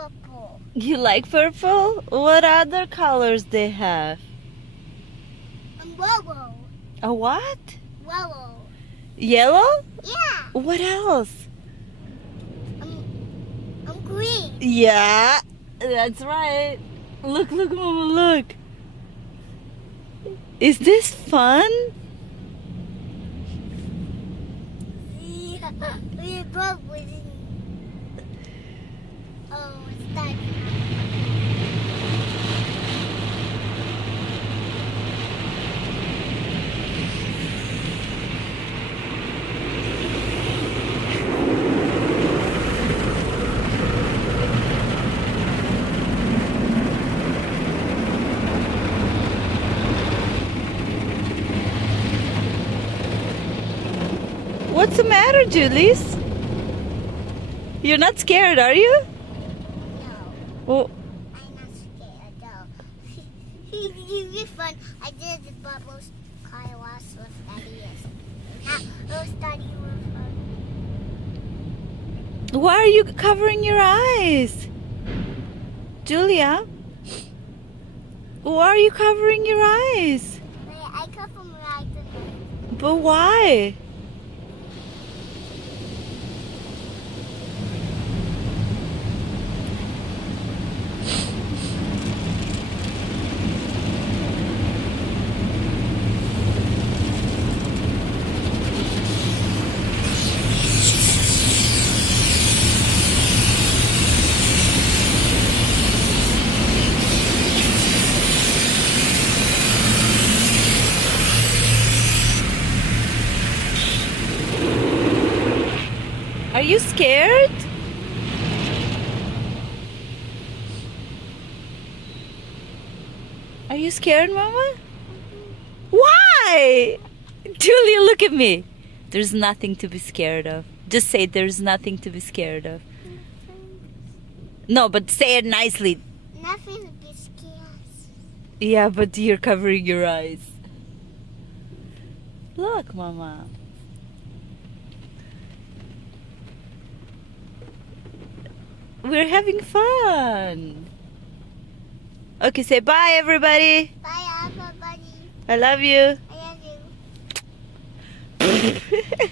purple. You like purple? What other colors they have? Yellow. A what? Yellow. Yellow? Yeah. What else? Green. Yeah, that's right. Look, Mama, look. Is this fun? Yeah. We both was Oh, it's that. What's the matter, Julius? You're not scared, are you? No. Well, I'm not scared though. It'd be fun. I did the bubbles car wash with Daddy. Now we'll study with her. why are you covering your eyes? Julia? Why are you covering your eyes? Wait, I cover my eyes. But why? Are you scared? Are you scared, Mama? Why? Julia, look at me. There's nothing to be scared of. Just say there's nothing to be scared of. No, but say it nicely. Nothing to be scared. Yeah, but you're covering your eyes. Look, Mama. We're having fun. Okay, say bye, everybody. Bye, everybody. I love you. I love you.